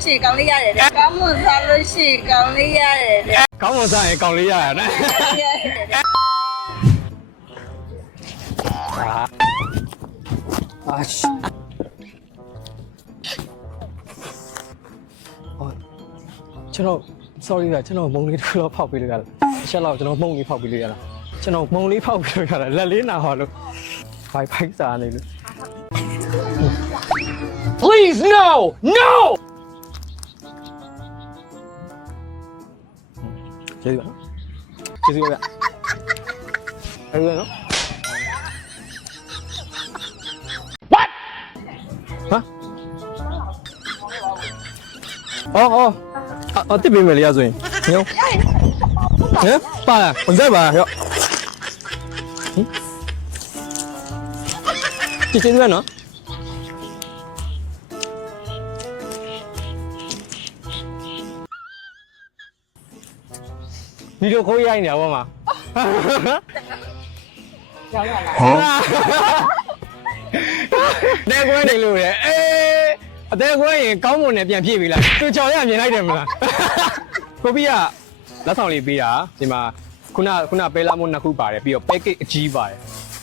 လို့ရှိရင်ကောင်းလေးရတယ်တဲ့ကောင်းမွန်စားလို့ရှိရင်ကောင်းလေးရတယ်တဲ့ ကောင်းမွန်စားရင်ကောင်းလေးရရနော်အာရှကျွန်တော် sorry ဗျာကျွန်တော်မုံလေးတစ်ခုတော့ဖောက်ပေးလို့ရလားအချက်လောက်ကျွန်တော်မုံလေးဖောက်ပေးလို့ရလားကျွန်တော်မုံလေးဖောက်ပေးလို့ရလားလက်လေးနာဟောလို့ဘိုင်စားနေလို့ Please no no ကျေးဇူးပါကျေးဇူးပါအဲ့ဒါနော် What ဟာအော်တစ်ပေးမယ်လေရဆိုရင်ညောဟဲ့ပါလားဘယ်ဆက်ပါရောကျေးဇူးပါနော်ဒီလိုခိုးရိုက်နေပါမှာရောက်လာလား တဲ့ကွန်းနေလို့လေအသေးကွန်းရင်ကောင်းမွန်နဲ့ပြန်ဖြည့်ပြီလားသူချော်ရမြင်လိုက်တယ်မလားကိုပြီးကလက်ဆောင်လေးပေးတာဒီမှာခုနပဲလာမုံနှစ်ခုပါတယ်ပြီးတော့ပဲကိတ်အကြီးပါတယ်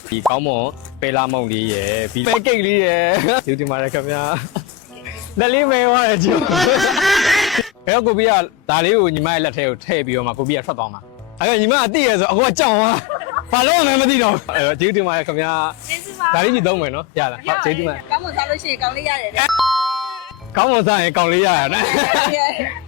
ဒီကောင်းမွန်ပဲလာမုံလေးရယ်ပြီးပဲကိတ်လေးရယ်ဒီဒီမှာရခင်ဗျာလက်လေးမဲသွားတယ်ကြည့်ဘယ်တော့ကိုပြီးကဒါလေးကိုညီမရဲ့လက်ထဲကိုထည့်ပြီးတော့မှကိုပြီးကထွက်သွားမှာအဲ့တော့ညီမအတိရဆိုအခုကကြောက်သွားဘာလို့လဲမသိတော့အဲ့တော့ကျေးဇူးတင်ပါတယ်ခင်ဗျာဒါလေးကြည့်သုံးမယ်နော်ရလားဟုတ်ကျေးဇူးပါကောင်းမွန်စားလို့ရှိရင်ကောင်းလေးရတယ်တဲ့ကောင်းမွန်စားရင်ကောင်းလေးရရနော်